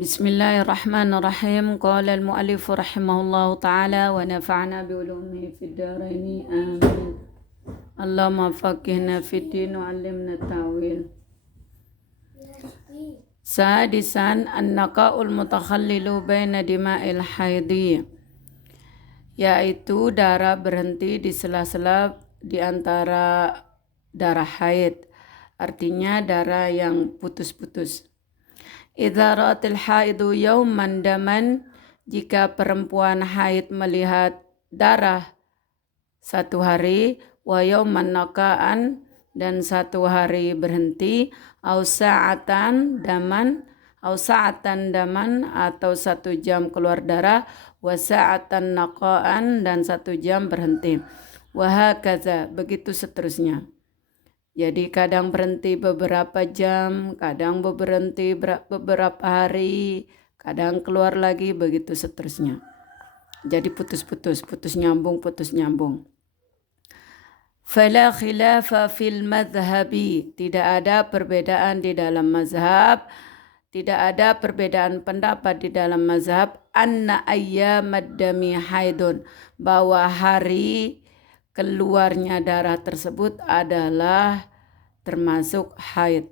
Bismillahirrahmanirrahim. Qala al-mu'allif rahimahullahu ta'ala wa nafa'na bi ulumihi fid dharain. Amin. Allahumma faqihna fid din wa 'allimna ta'wil. Sadisan an-naqa'ul mutakhallilu baina dima'il haidhi, yaitu darah berhenti di sela-sela di antara darah haid, artinya darah yang putus-putus. Idza ra'atil haidu yauman daman, jika perempuan haid melihat darah satu hari, wa yauman naqa'an, dan satu hari berhenti, au sa'atan daman atau 1 jam keluar darah, wa sa'atan naqa'an, dan 1 jam berhenti, wa hakaza, begitu seterusnya. Jadi kadang berhenti beberapa jam, kadang berhenti beberapa hari, kadang keluar lagi, begitu seterusnya. Jadi putus nyambung. Fala khilafa fil madhhabi, tidak ada perbedaan di dalam mazhab, tidak ada perbedaan pendapat di dalam mazhab, anna ayyamad dami haidun, bahwa hari keluarnya darah tersebut adalah termasuk haid.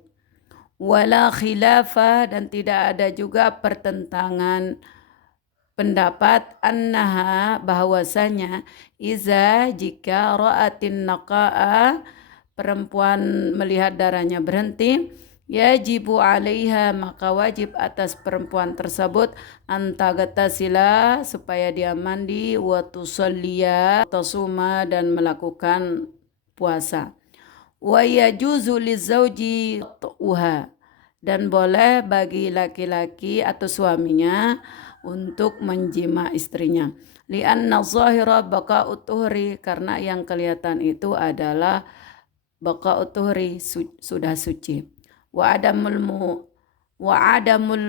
Wala khilafa, dan tidak ada juga pertentangan pendapat, annaha, bahwasanya, jika ra'atin naqa'a, perempuan melihat darahnya berhenti, yajibu 'alaiha, maka wajib atas perempuan tersebut, antagatasila, supaya dia mandi, wa tusalliya, tasuma, dan melakukan puasa. Wa yajuzu lizauji tu'uha, dan boleh bagi laki-laki atau suaminya untuk menjima istrinya. Li'anna zahira baqa'ut tuhri, karena yang kelihatan itu adalah baqa'ut tuhri, sudah suci. Wa adamul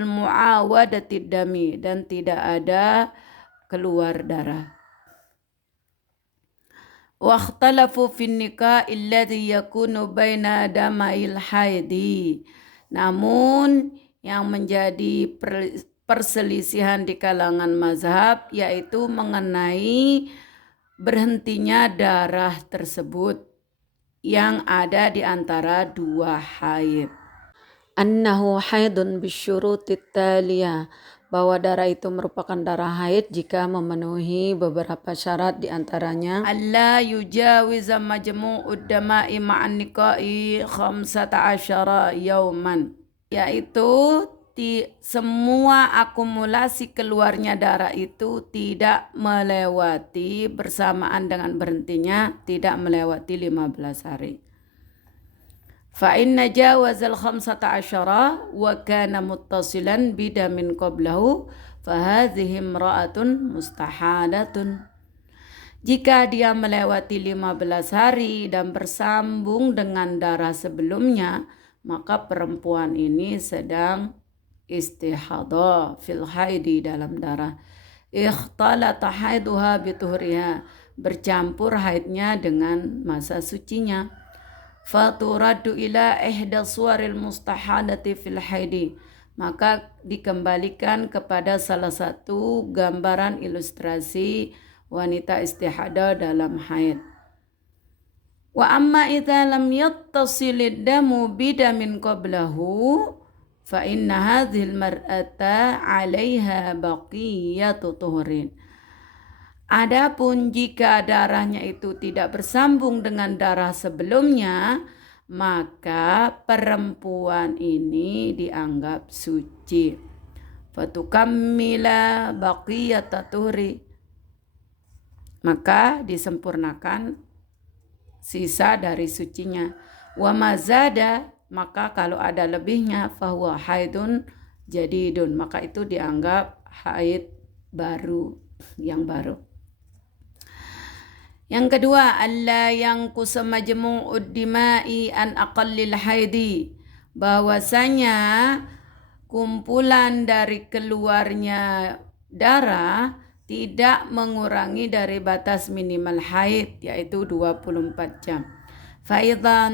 mu'awadatid dami, dan tidak ada keluar darah. Wa ikhtalafu fin nikah alladhi yakunu baina dama'il haidi, namun yang menjadi perselisihan di kalangan mazhab yaitu mengenai berhentinya darah tersebut yang ada di antara dua haid. Annahu haidun bisyurutit taliyah, bahwa darah itu merupakan darah haid jika memenuhi beberapa syarat, di antaranya alla yujawiza majmu'ud dama'i ma'an niqa'i 15 yauman, yaitu semua akumulasi keluarnya darah itu tidak melewati, bersamaan dengan berhentinya, tidak melewati 15 hari. Fa inna jawazal 15 wa kana muttasilan bidamin qablahu fa hadhihi imra'atun mustahadatun. Jika dia melewati 15 hari dan bersambung dengan darah sebelumnya, maka perempuan ini sedang istihadah fil haidi, dalam darah. Ikhtalata haiduha bituhriha, bercampur haidnya dengan masa sucinya. Faturaddu ila ihda suwaril mustahadati fil haidi, maka dikembalikan kepada salah satu gambaran ilustrasi wanita istihadah dalam haid. Wa amma idza lam yattasilid damu bidamin qablahu fa inna hadhil mar'ata 'alaiha baqiyatu tuhrin. Adapun jika darahnya itu tidak bersambung dengan darah sebelumnya, maka perempuan ini dianggap suci. Fatukammila baqiyata tuhri, maka disempurnakan sisa dari sucinya. Wa mazada, maka kalau ada lebihnya, fahuwa haidun jadidun, maka itu dianggap haid baru, yang baru. Yang kedua, alla yanqus majmu'ud dima'i an aqallil haidi, bahwasanya kumpulan dari keluarnya darah tidak mengurangi dari batas minimal haid, yaitu 24 jam. Fa idza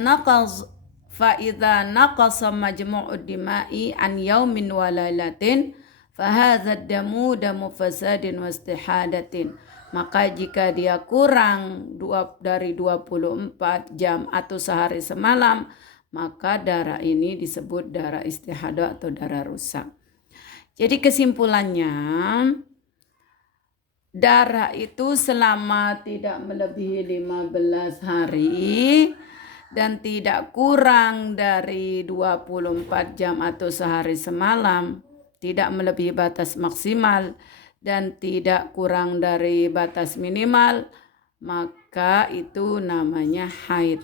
naqasa majmu'ud dima'i an yaumin wa lailatin, Fahadzad damu damu fasadin wastihadatin. Maka jika dia kurang dari 24 jam atau sehari semalam, maka darah ini disebut darah istihadah atau darah rusak. Jadi kesimpulannya, darah itu selama tidak melebihi 15 hari dan tidak kurang dari 24 jam atau sehari semalam, tidak melebihi batas maksimal dan tidak kurang dari batas minimal, maka itu namanya haid.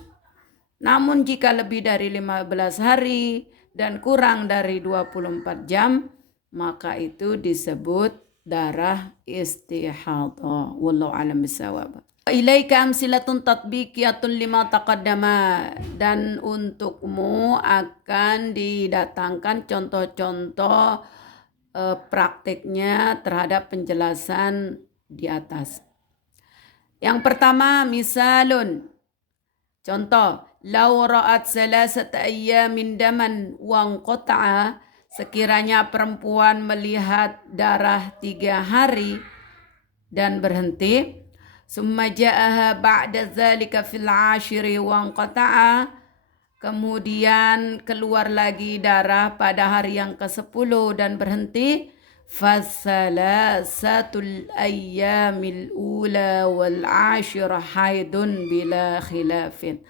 Namun jika lebih dari 15 hari dan kurang dari 24 jam, maka itu disebut darah istihadah. Wallahu a'lam bishawab. Ilaika amsilatun tatbiqiyatun lima taqaddama, dan untukmu akan didatangkan contoh-contoh praktiknya terhadap penjelasan di atas. Yang pertama, misalun, contoh, lau ra'at salasata ayyamin daman wanqata'a, sekiranya perempuan melihat darah 3 hari dan berhenti, summa ja'aha ba'da dzalika fil 'ashiri wanqata'a, kemudian keluar lagi darah pada hari yang ke-10 dan berhenti, fasalasatul ayyamil ula wal 'ashira haidun bila khilafin.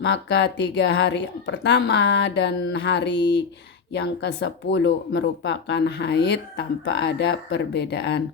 Maka 3 hari yang pertama dan hari yang ke-10 merupakan haid tanpa ada perbedaan.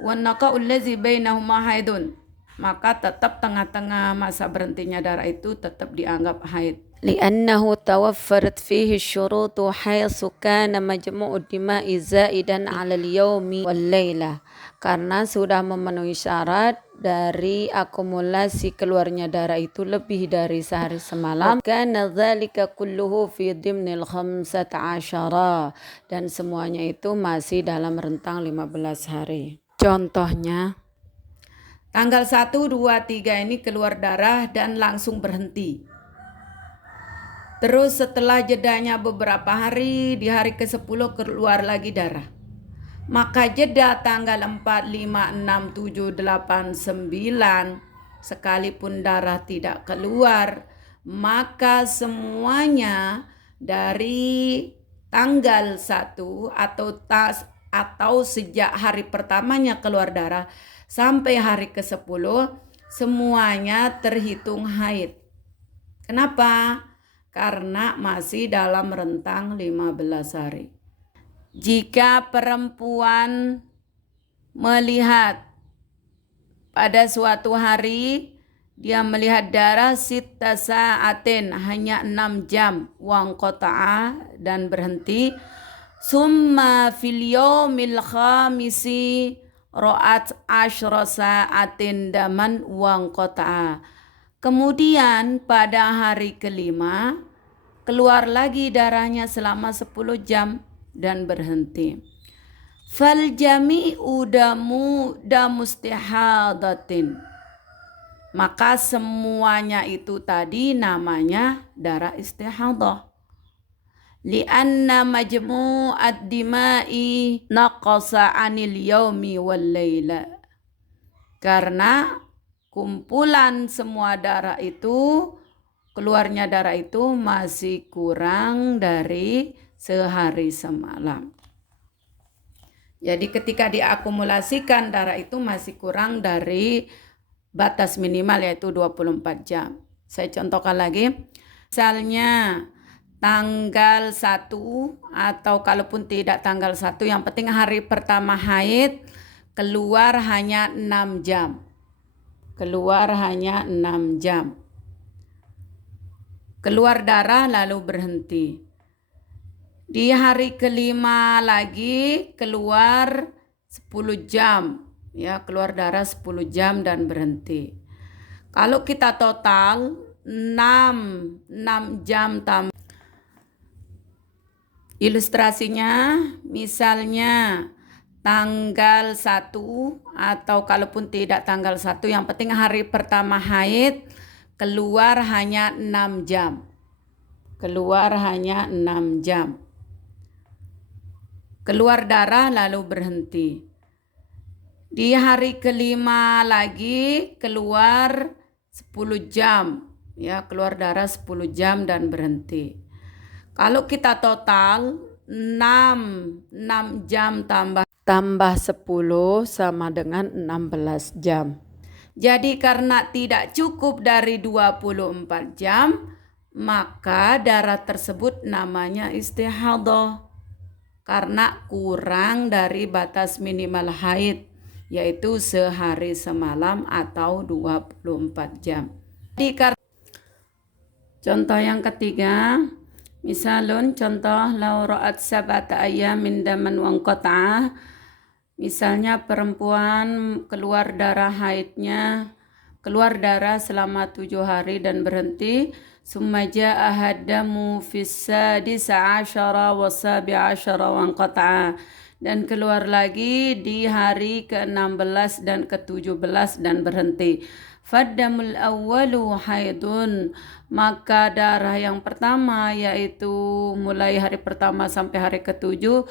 Wan naqa'ul ladzi bainahuma haidun, maka tetap tengah-tengah masa berhentinya darah itu tetap dianggap haid. Li'annahu tawaffarat fihi syurutu haitsu kana majmu'ud dima'i zaidan 'alal yaumi wal laila, karena sudah memenuhi syarat dari akumulasi keluarnya darah itu lebih dari sehari semalam. Kana dzalika kulluhu fi dhimnil 15, dan semuanya itu masih dalam rentang 15 hari. Contohnya, tanggal 1, 2, 3 ini keluar darah dan langsung berhenti. Terus setelah jedanya beberapa hari, di hari ke-10 keluar lagi darah. Maka jeda tanggal 4, 5, 6, 7, 8, 9, sekalipun darah tidak keluar, maka semuanya dari tanggal 1 atau sejak hari pertamanya keluar darah sampai hari ke-10, semuanya terhitung haid. Kenapa? Karena masih dalam rentang 15 hari. Jika perempuan melihat pada suatu hari, dia melihat darah sitta sa'atin, hanya 6 jam, wanqata'a, dan berhenti, summa fil yaumil khamisi ra'at 10 sa'atin daman wanqata'a. Kemudian pada hari ke-5 keluar lagi darahnya selama 10 jam dan berhenti. Fal jami'u damu damustihadatin, maka semuanya itu tadi namanya darah istihadah. Lianna majmu'ad dima'i naqasa 'anil yaumi wal laila, karena kumpulan semua darah itu, keluarnya darah itu masih kurang dari sehari semalam. Jadi ketika diakumulasikan darah itu masih kurang dari batas minimal, yaitu 24 jam. Saya contohkan lagi. Misalnya tanggal 1 atau kalaupun tidak tanggal 1, yang penting hari pertama haid keluar hanya 6 jam. Keluar hanya 6 jam. Keluar darah lalu berhenti. Di hari ke-5 lagi keluar 10 jam. Ya, keluar darah 10 jam dan berhenti. Kalau kita total 6 jam tambah. Ilustrasinya misalnya tanggal 1 atau kalaupun tidak tanggal 1, yang penting hari pertama haid keluar hanya 6 jam. Keluar hanya 6 jam. keluar darah lalu berhenti. Di hari kelima lagi keluar 10 jam, ya, keluar darah 10 jam dan berhenti. Kalau kita total 6 jam tambah 10 sama dengan 16 jam. Jadi karena tidak cukup dari 24 jam, maka darah tersebut namanya istihadah. Karena kurang dari batas minimal haid, yaitu sehari semalam atau 24 jam. Contoh yang ketiga, misalun contoh lau ra'at sab'ata ayyamin daman wanqata'ah. Misalnya perempuan keluar darah haidnya, keluar darah selama 7 hari dan berhenti. Summa ja'a haddamu fis sadisa asyara wa sabi'a asyara wanqata'ah. Dan keluar lagi di hari ke-16 dan ke-17 dan berhenti. Faddamul awwalu haidun, maka darah yang pertama yaitu mulai hari pertama sampai hari ke-7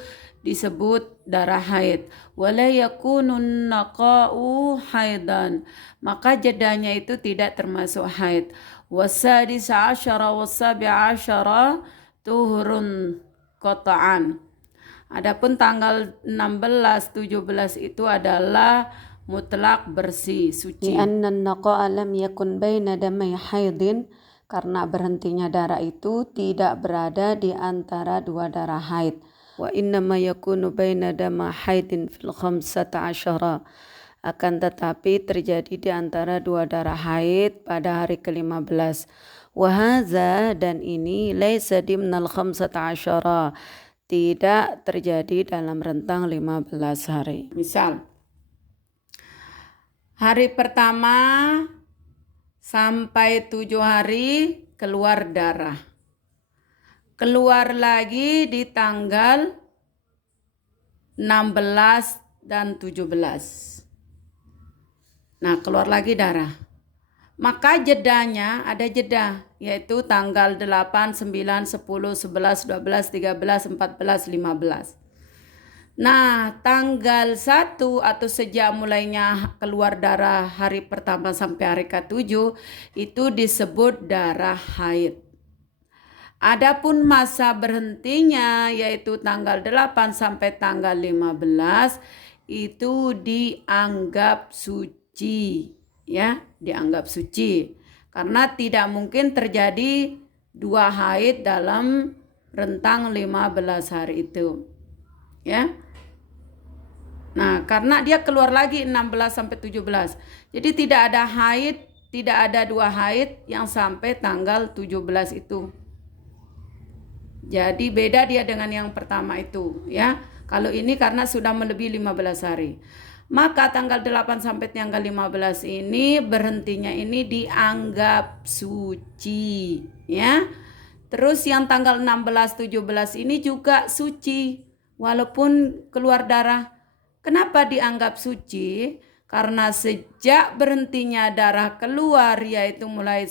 disebut darah haid. Wala yakunun naqa'u haidan, maka jedanya itu tidak termasuk haid. Wasadisa asyara wasabi'a asyara tuhurun qata'an. Adapun tanggal 16, 17 itu adalah mutlak bersih, suci. Lianna an-naqa'a lam yakun baina damai haidin, karena berhentinya darah itu tidak berada di antara dua darah haid. Wa innama yakunu baina dama haidin fil 15, akan tetapi terjadi di antara dua darah haid pada hari ke-15. Wa hadza, dan ini laisa dimnal 15, tidak terjadi dalam rentang 15 hari. Misal, hari pertama sampai 7 hari keluar darah. Keluar lagi di tanggal 16 dan 17. Nah, keluar lagi darah. Maka jedanya ada jeda, yaitu tanggal 8, 9, 10, 11, 12, 13, 14, 15. Nah, tanggal 1 atau sejak mulainya keluar darah hari pertama sampai hari ke-7 itu disebut darah haid. Adapun masa berhentinya yaitu tanggal 8 sampai tanggal 15 itu dianggap suci, ya, dianggap suci. Karena tidak mungkin terjadi dua haid dalam rentang 15 hari itu. Ya. Nah, karena dia keluar lagi 16 sampai 17. Jadi tidak ada haid, tidak ada dua haid yang sampai tanggal 17 itu. Jadi beda dia dengan yang pertama itu, ya. Kalau ini karena sudah melebihi 15 hari. Maka tanggal 8 sampai tanggal 15 ini berhentinya ini dianggap suci, ya. Terus yang tanggal 16 17 ini juga suci walaupun keluar darah. Kenapa dianggap suci? Karena sejak berhentinya darah keluar, yaitu mulai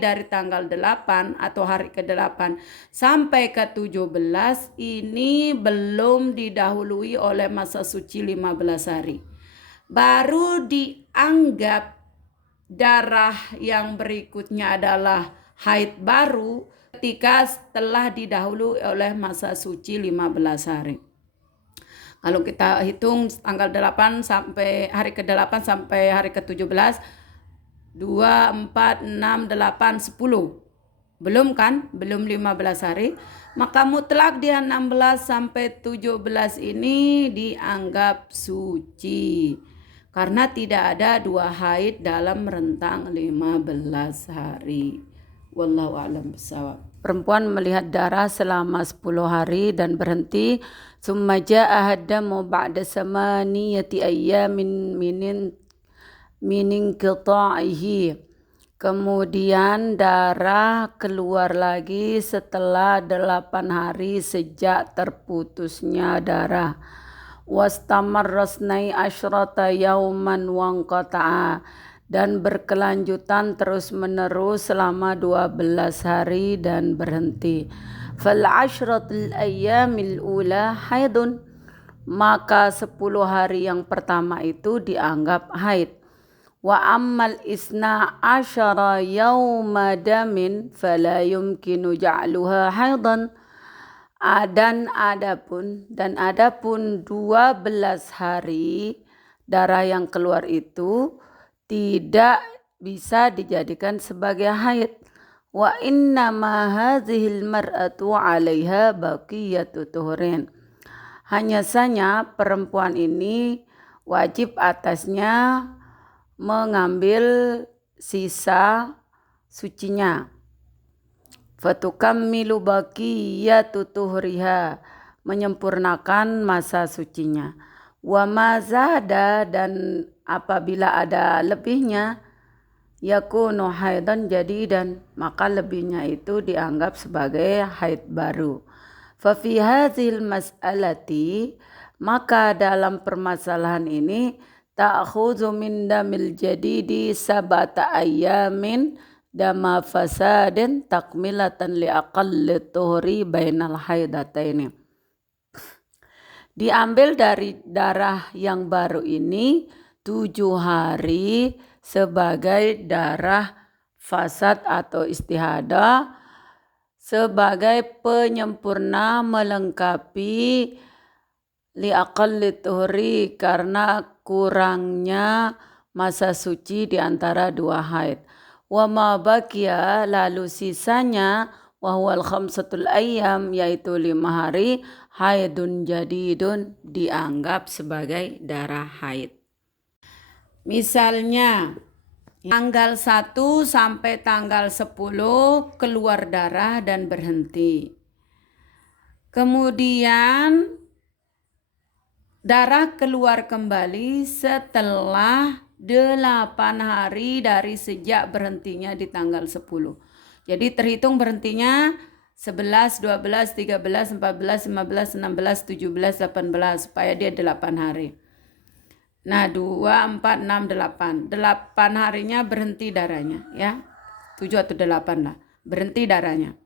dari tanggal 8 atau hari ke-8 sampai ke-17, ini belum didahului oleh masa suci 15 hari. Baru dianggap darah yang berikutnya adalah haid baru ketika telah didahului oleh masa suci 15 hari. Kalau kita hitung tanggal 8 sampai hari ke-8 sampai hari ke-17, 2, 4, 6, 8, 10. Belum kan? Belum 15 hari. Maka mutlak dia 16 sampai 17 ini dianggap suci. Karena tidak ada dua haid dalam rentang 15 hari. Wallahu a'lam bishawab. Perempuan melihat darah selama 10 hari dan berhenti. Summa ja'a haddamu ba'da samaniyati ayyamin min qita'ihi. Kemudian darah keluar lagi setelah 8 hari sejak terputusnya darah. Wastamarrasnai asyrata yauman wanqata'a, dan berkelanjutan terus menerus selama 12 hari dan berhenti. fal 'ashratul ayyamil ula haidun, maka 10 hari yang pertama itu dianggap haid. Wa ammal isna asyara yawma damin fala yumkinu ja'luha haidan, dan adapun 12 hari darah yang keluar itu tidak bisa dijadikan sebagai haid. Wa inna ma hadhil mar'atu 'alaiha baqiyatu tuhurin, hanya saja perempuan ini wajib atasnya mengambil sisa sucinya. Fatukammilu baqiyatu tuhriha, menyempurnakan masa sucinya. Wa ma zada, dan apabila ada lebihnya, yakunu haidan jadidan, maka lebihnya itu dianggap sebagai haid baru. Fa fi hadhil mas'alati, maka dalam permasalahan ini ta'khudhu min damil jadidi sabata ayyamin dama fasadin takmilatan li aqalli tuhri bainal haidataini. Diambil dari darah yang baru ini 7 hari sebagai darah fasad atau istihadah, sebagai penyempurna melengkapi li aqalli tuhri, karena kurangnya masa suci di antara 2 haid. Wa ma baqiya, lalu sisanya, wa huwal khamsatul ayyam, yaitu 5 hari, haidun jadidun, dianggap sebagai darah haid. Misalnya tanggal 1 sampai tanggal 10 keluar darah dan berhenti. Kemudian darah keluar kembali setelah 8 hari dari sejak berhentinya di tanggal 10. Jadi terhitung berhentinya 11, 12, 13, 14, 15, 16, 17, 18, supaya dia 8 hari. Nah 2, 4, 6, 8. 8 harinya berhenti darahnya, ya. 7 atau 8 lah, berhenti darahnya.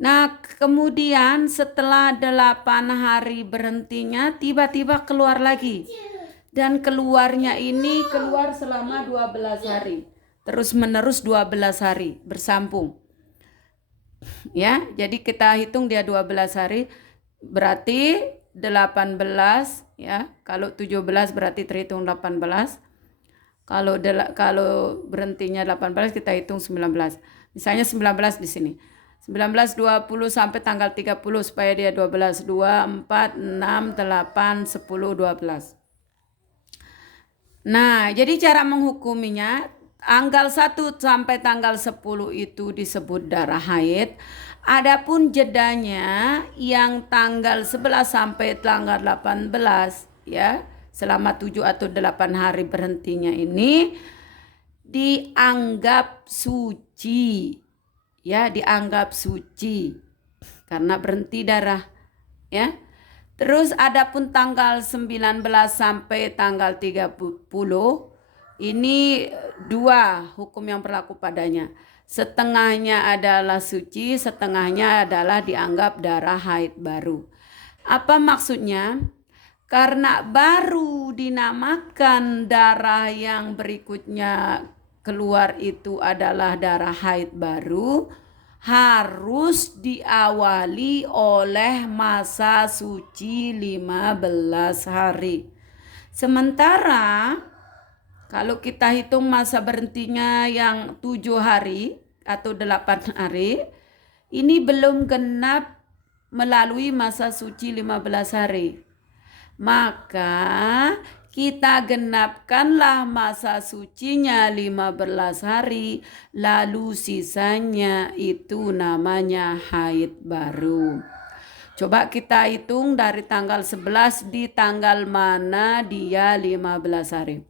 Nah kemudian setelah 8 hari berhentinya, tiba-tiba keluar lagi. Dan keluarnya ini keluar selama 12 hari. Terus menerus 12 hari bersambung. Ya, jadi kita hitung dia 12 hari, berarti 18, ya. Kalau 17 berarti terhitung 18. Kalau berhentinya 18 kita hitung 19. Misalnya 19 di sini. 19, 20 sampai tanggal 30 supaya dia 12. 2, 4, 6, 8, 10, 12. Nah, jadi cara menghukuminya, tanggal 1 sampai tanggal 10 itu disebut darah haid. Adapun jedanya yang tanggal 11 sampai tanggal 18, ya, selama 7 atau 8 hari berhentinya ini dianggap suci. Ya, dianggap suci karena berhenti darah, ya. Terus adapun tanggal 19 sampai tanggal 30 ini 2 hukum yang berlaku padanya. Setengahnya adalah suci, setengahnya adalah dianggap darah haid baru. Apa maksudnya? Karena baru dinamakan darah yang berikutnya keluar itu adalah darah haid baru, harus diawali oleh masa suci 15 hari. Sementara kalau kita hitung masa berhentinya yang 7 hari atau 8 hari, ini belum genap melalui masa suci 15 hari. Maka kita genapkanlah masa sucinya 15 hari, lalu sisanya itu namanya haid baru. Coba kita hitung dari tanggal 11 di tanggal mana dia 15 hari.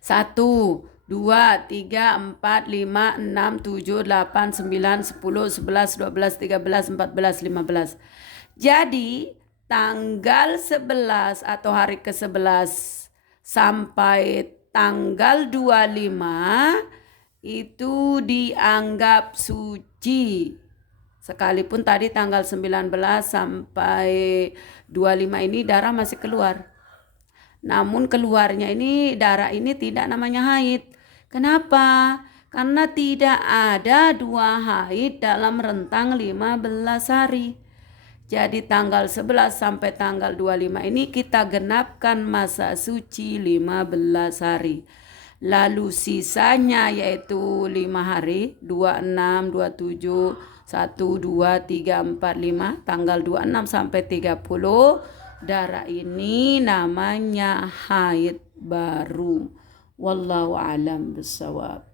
1, 2, 3, 4, 5, 6, 7, 8, 9, 10, 11, 12, 13, 14, 15. Jadi tanggal 11 atau hari ke-11 sampai tanggal 25 itu dianggap suci. Sekalipun tadi tanggal 19 sampai 25 ini darah masih keluar. Namun keluarnya ini darah ini tidak namanya haid. Kenapa? Karena tidak ada 2 haid dalam rentang 15 hari. Jadi tanggal 11 sampai tanggal 25 ini kita genapkan masa suci 15 hari. Lalu sisanya yaitu 5 hari, 26, 27, 1, 2, 3, 4, 5, tanggal 26 sampai 30, darah ini namanya haid baru. Wallahu alam bissawab.